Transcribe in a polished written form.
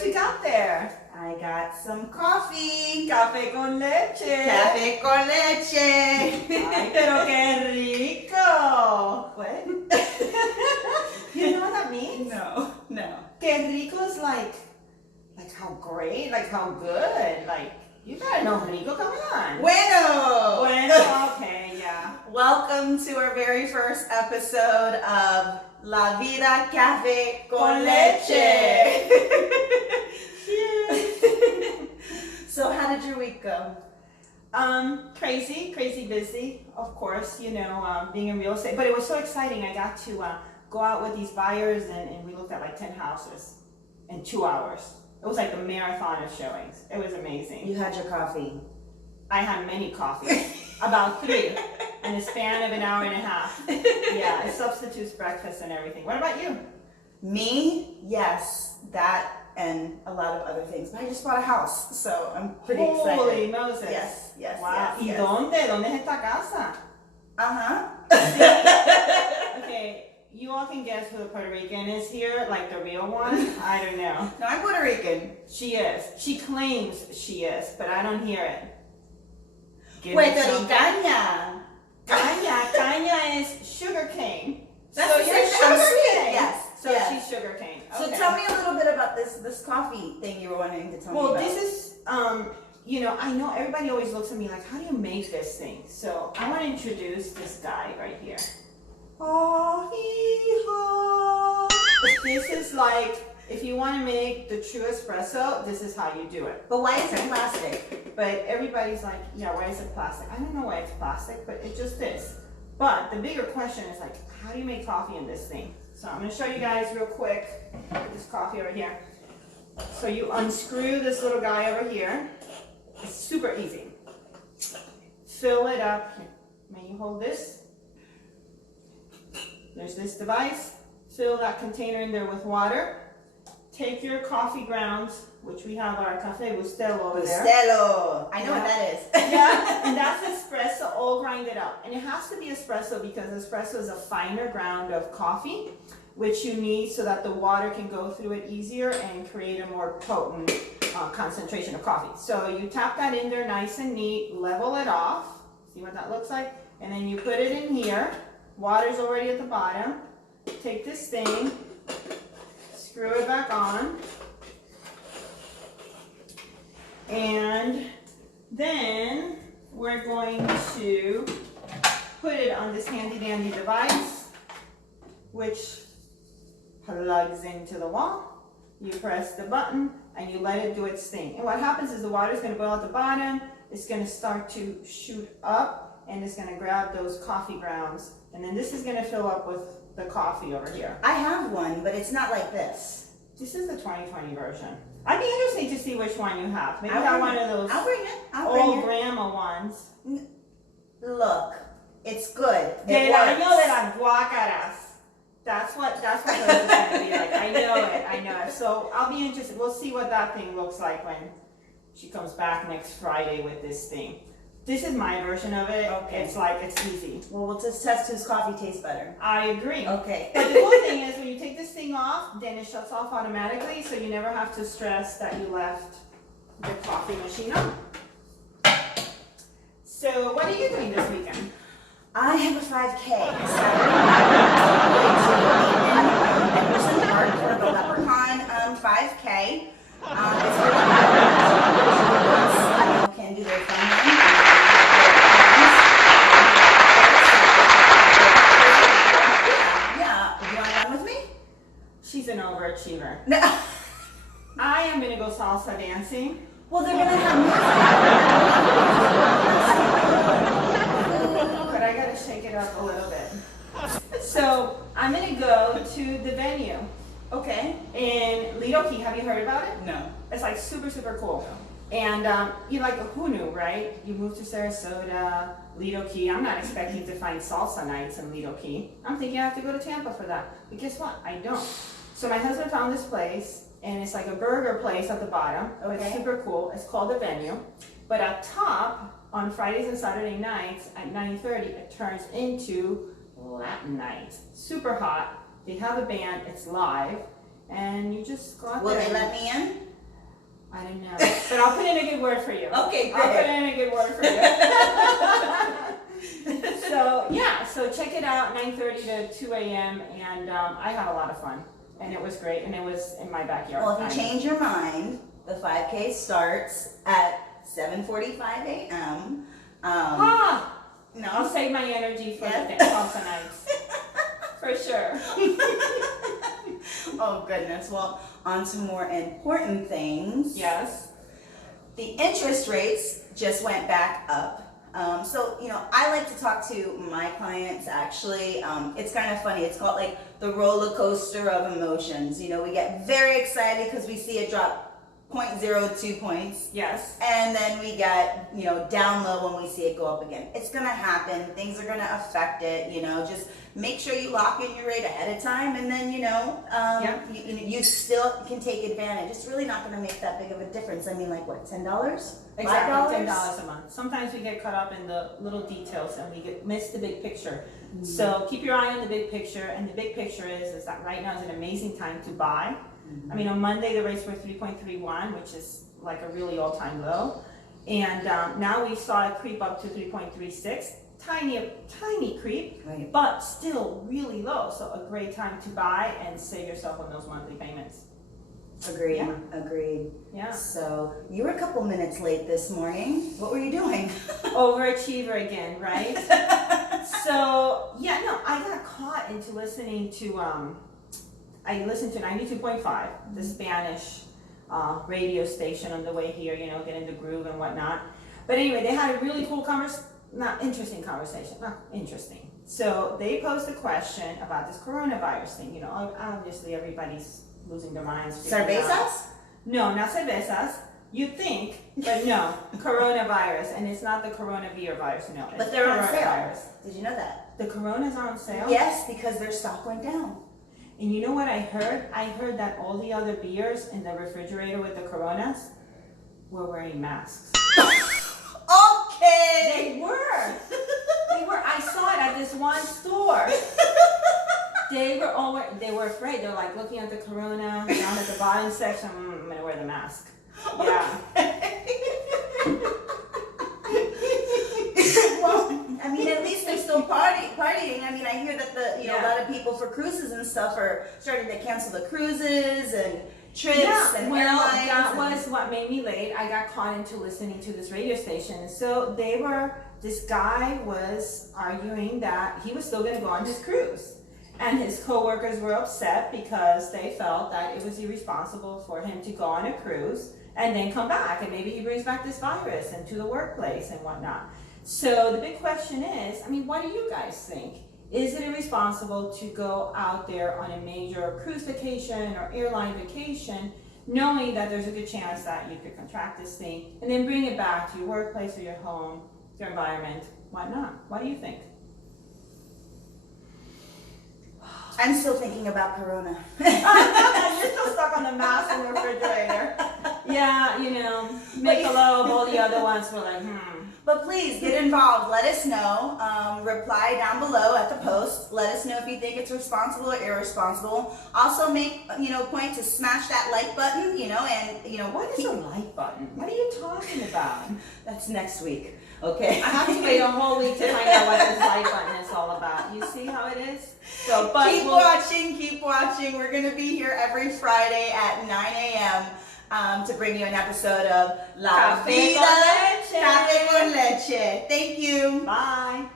what you got there? I got some coffee. Café con leche. Café con leche. Ay, pero qué rico. What? You know what that means? No. Que rico is like how great, like how good, like you gotta know rico, come on. Bueno. Okay, yeah. Welcome to our very first episode of La Vida Café con Leche. So how did your week go? Crazy busy, of course, you know, being in real estate, but it was so exciting. I got to go out with these buyers and we looked at like 10 houses in 2 hours. It was like a marathon of showings. It was amazing. You had your coffee. I had many coffees, about 3 in a span of an hour and a half. Yeah, it substitutes breakfast and everything. What about you? Me? Yes, that and a lot of other things. But I just bought a house, so I'm pretty excited. Holy Moses. Yes. Wow. Yes. ¿Y dónde? ¿Dónde es esta casa? Okay, you all can guess who the Puerto Rican is here, like the real one. I don't know. No, I'm Puerto Rican. She is. She claims she is, but I don't hear it. Puerto Ricana. Caña is sugar cane. That's so the you're same thing. I'm sugar sweet. cane. Yes. So yes. she's sugar cane. So Okay. tell me a little bit about this coffee thing you were wanting to tell me about. Well, this is, you know, I know everybody always looks at me like, how do you make this thing? So I want to introduce this guy right here. This is like, if you want to make the true espresso, this is how you do it. But why is it plastic? But everybody's like, yeah, why is it plastic? I don't know why it's plastic, but it just is. But the bigger question is like, how do you make coffee in this thing? So I'm going to show you guys real quick this coffee over here. So you unscrew this little guy over here. It's super easy. Fill it up. May you hold this? There's this device. Fill that container in there with water. Take your coffee grounds, which we have our Café Bustelo over there. Bustelo. I know what that is. Yeah, and that's espresso all grinded up. And it has to be espresso because espresso is a finer ground of coffee, which you need so that the water can go through it easier and create a more potent concentration of coffee. So you tap that in there nice and neat, level it off. See what that looks like? And then you put it in here. Water's already at the bottom. Take this thing, screw it back on, and then we're going to put it on this handy dandy device, which plugs into the wall. You press the button and you let it do its thing. And what happens is the water is going to boil at the bottom, it's going to start to shoot up, and it's going to grab those coffee grounds, and then this is going to fill up with the coffee over here. I have one, but it's not like this. This is the 2020 version. I'd be interested to see which one you have. Maybe you I'll have bring one of those I'll bring it. old grandma ones. Look, it's good. Del año de las guácaras. That's what this is going to be like. I know it. So I'll be interested. We'll see what that thing looks like when she comes back next Friday with this thing. This is my version of it. Okay. It's like, it's easy. Well, we'll just test whose coffee tastes better. I agree. Okay. But the cool thing is when you take this thing off, then it shuts off automatically, so you never have to stress that you left the coffee machine on. So what are you doing this weekend? I have a 5K Saturday Park for the Leprechaun 5K. It's really good. Can do their fun run. Yeah, you want to run with me? She's an overachiever. No. I am going to go salsa dancing. Well, they're gonna have music. But I got to shake it up a little bit. So I'm going to go to the venue. Okay. In Lido Key. Have you heard about it? No. It's like super cool. And you like who knew, right? You moved to Sarasota, Lido Key. I'm not expecting to find salsa nights in Lido Key. I'm thinking I have to go to Tampa for that. But guess what? I don't. So my husband found this place, and it's like a burger place at the bottom. Oh, it's super cool. It's called The Venue. But at top, on Fridays and Saturday nights at 9:30, it turns into Latin night. Super hot. They have a band. It's live. And you just go out Will there. they let me in? I don't know. But I'll put in a good word for you. Okay, I'll put great. in a good word for you. So, yeah, so check it out, 9:30 to 2 a.m. And I had a lot of fun. And it was great. And it was in my backyard. Well, if you change your mind, the 5K starts at 7:45 a.m. No, I'll save my energy for Yeah. the salsa nights. For sure. Oh, goodness. Well, on to more important things. Yes. The interest rates just went back up. So, I like to talk to my clients actually. It's kind of funny. It's called like the roller coaster of emotions. We get very excited because we see it drop 0.02 points. Yes. And then we get, down low when we see it go up again. It's going to happen. Things are going to affect it, just make sure you lock in your rate ahead of time. And then, you still can take advantage. It's really not going to make that big of a difference. I mean, like what, $10? Exactly, $5? $10 a month. Sometimes we get caught up in the little details and we miss the big picture. Mm-hmm. So keep your eye on the big picture. And the big picture is that right now is an amazing time to buy. I mean, on Monday the rates were 3.31, which is like a really all-time low, and now we saw it creep up to 3.36. Tiny creep, right, but still really low. So a great time to buy and save yourself on those monthly payments. Agreed. Yeah. Agreed. Yeah. So you were a couple minutes late this morning. What were you doing? Overachiever again, right? So yeah, no, I got caught into listening to. I listened to 92.5, the Spanish radio station on the way here, get in the groove and whatnot. But anyway, they had a really cool interesting conversation. So they posed a question about this coronavirus thing. Obviously everybody's losing their minds. Cervezas? No, not cervezas. You'd think, but no, coronavirus. And it's not the coronavirus, no. But they're on sale. Coronavirus. Did you know that? The Coronas are on sale? Yes, because their stock went down. And you know what I heard? I heard that all the other beers in the refrigerator with the Coronas were wearing masks. Okay. They were. I saw it at this one store. They were afraid. They were like looking at the Corona down at the bottom section. I'm gonna wear the mask. Yeah. Well, I mean, at least they're still partying. I mean, I hear that a lot of people for cruises and stuff are starting to cancel the cruises and trips and airlines. That was what made me late. I got caught into listening to this radio station. So this guy was arguing that he was still going to go on his cruise. And his coworkers were upset because they felt that it was irresponsible for him to go on a cruise and then come back. And maybe he brings back this virus into the workplace and whatnot. So the big question is, what do you guys think? Is it irresponsible to go out there on a major cruise vacation or airline vacation knowing that there's a good chance that you could contract this thing and then bring it back to your workplace or your home, your environment, whatnot? What do you think? I'm still thinking about Corona. You're still stuck on the mask in the refrigerator. Yeah, Michelob, all the other ones were like, But please get involved. Let us know. Reply down below at the post. Let us know if you think it's responsible or irresponsible. Also make point to smash that like button. What is a like button? What are you talking about? That's next week. Okay. I have to wait a whole week to find out what this like button is all about. You see how it is? So, but keep watching. We're gonna be here every Friday at 9 a.m. To bring you an episode of La Vida, Café con Leche. Thank you. Bye.